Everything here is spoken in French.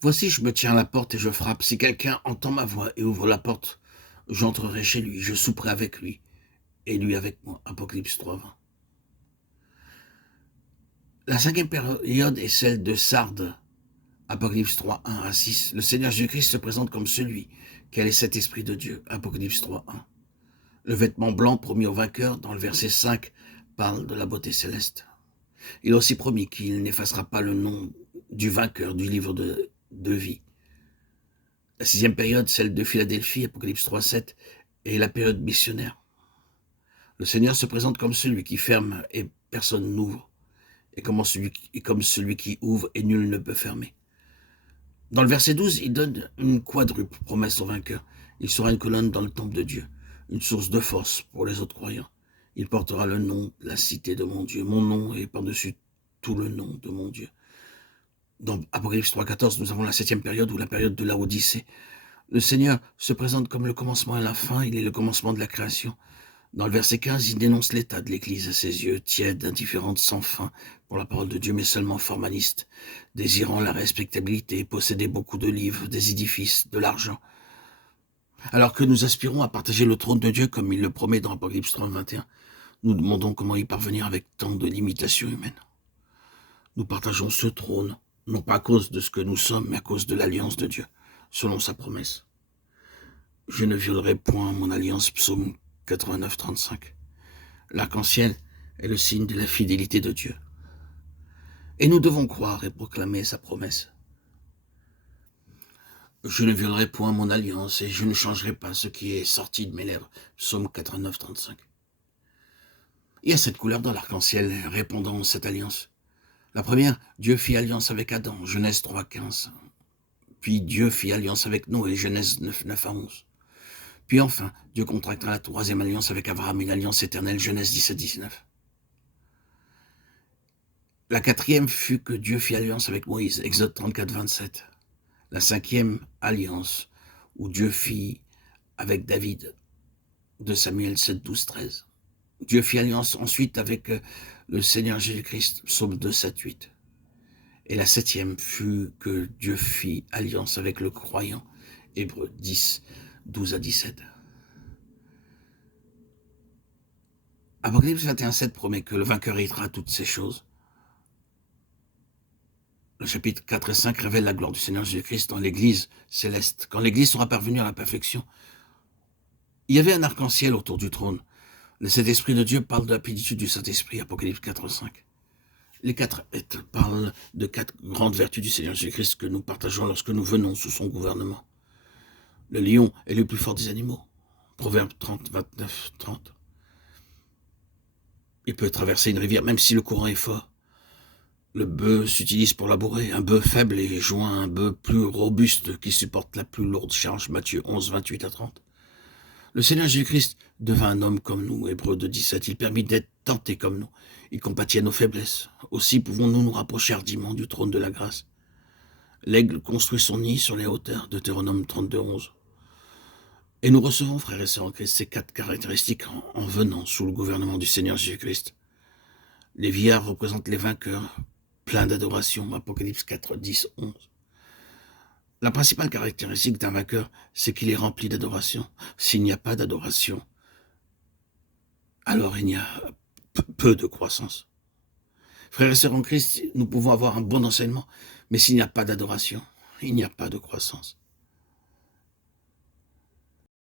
Voici, je me tiens à la porte et je frappe. Si quelqu'un entend ma voix et ouvre la porte, j'entrerai chez lui, je souperai avec lui, et lui avec moi. Apocalypse 3:20. La cinquième période est celle de Sardes. Apocalypse 3:1-6. Le Seigneur Jésus-Christ se présente comme celui qui a les sept esprits de Dieu. Apocalypse 3:1. Le vêtement blanc promis au vainqueur, dans le verset 5, parle de la beauté céleste. Il a aussi promis qu'il n'effacera pas le nom du vainqueur du livre de vie. La sixième période, celle de Philadelphie, Apocalypse 3:7, est la période missionnaire. Le Seigneur se présente comme celui qui ferme et personne n'ouvre, et comme celui qui ouvre et nul ne peut fermer. Dans le verset 12, il donne une quadruple promesse au vainqueur. Il sera une colonne dans le temple de Dieu, une source de force pour les autres croyants. Il portera le nom de la cité de mon Dieu. Mon nom est par-dessus tout le nom de mon Dieu. Dans Apocalypse 3:14, nous avons la septième période, ou la période de la Odyssée. Le Seigneur se présente comme le commencement et la fin, il est le commencement de la création. Dans le verset 15, il dénonce l'état de l'Église à ses yeux, tiède, indifférente, sans fin pour la parole de Dieu, mais seulement formaliste, désirant la respectabilité, posséder beaucoup de livres, des édifices, de l'argent. Alors que nous aspirons à partager le trône de Dieu, comme il le promet dans Apocalypse 3:21, nous demandons comment y parvenir avec tant de limitations humaines. Nous partageons ce trône, non pas à cause de ce que nous sommes, mais à cause de l'alliance de Dieu, selon sa promesse. Je ne violerai point mon alliance, psaume 89:35. L'arc-en-ciel est le signe de la fidélité de Dieu. Et nous devons croire et proclamer sa promesse. Je ne violerai point mon alliance et je ne changerai pas ce qui est sorti de mes lèvres. Psaume 89:35. Il y a 7 couleurs dans l'arc-en-ciel répondant à cette alliance. La première, Dieu fit alliance avec Adam, Genèse 3:15. Puis Dieu fit alliance avec Noé, Genèse 9:9-11. Puis enfin, Dieu contracta la troisième alliance avec Abraham, une alliance éternelle, Genèse 17:19. La quatrième fut que Dieu fit alliance avec Moïse, Exode 34:27. La cinquième alliance, où Dieu fit avec David, de Samuel 7:12-13. Dieu fit alliance ensuite avec le Seigneur Jésus-Christ, psaume 2:7-8. Et la septième fut que Dieu fit alliance avec le croyant, Hébreux 10:12-17. Apocalypse 21:7 promet que le vainqueur héritera toutes ces choses. Le chapitre 4 et 5 révèle la gloire du Seigneur Jésus-Christ dans l'Église céleste, quand l'Église sera parvenue à la perfection. Il y avait un arc-en-ciel autour du trône. Le Saint-Esprit de Dieu parle de la plénitude du Saint-Esprit, Apocalypse 4:5. Les 4 êtres parlent de 4 grandes vertus du Seigneur Jésus-Christ que nous partageons lorsque nous venons sous son gouvernement. Le lion est le plus fort des animaux, Proverbe 30:29-30. Il peut traverser une rivière même si le courant est fort. Le bœuf s'utilise pour labourer. Un bœuf faible est joint à un bœuf plus robuste qui supporte la plus lourde charge. Matthieu 11:28-30. Le Seigneur Jésus-Christ devint un homme comme nous. Hébreux 2:17. Il permit d'être tenté comme nous. Il compatit à nos faiblesses. Aussi pouvons-nous nous rapprocher hardiment du trône de la grâce. L'aigle construit son nid sur les hauteurs. Deutéronome 32:11. Et nous recevons, frères et sœurs en Christ, ces 4 caractéristiques en venant sous le gouvernement du Seigneur Jésus-Christ. Les vieillards représentent les vainqueurs, plein d'adoration, Apocalypse 4:10-11. La principale caractéristique d'un vainqueur, c'est qu'il est rempli d'adoration. S'il n'y a pas d'adoration, alors il y a peu de croissance. Frères et sœurs en Christ, nous pouvons avoir un bon enseignement, mais s'il n'y a pas d'adoration, il n'y a pas de croissance.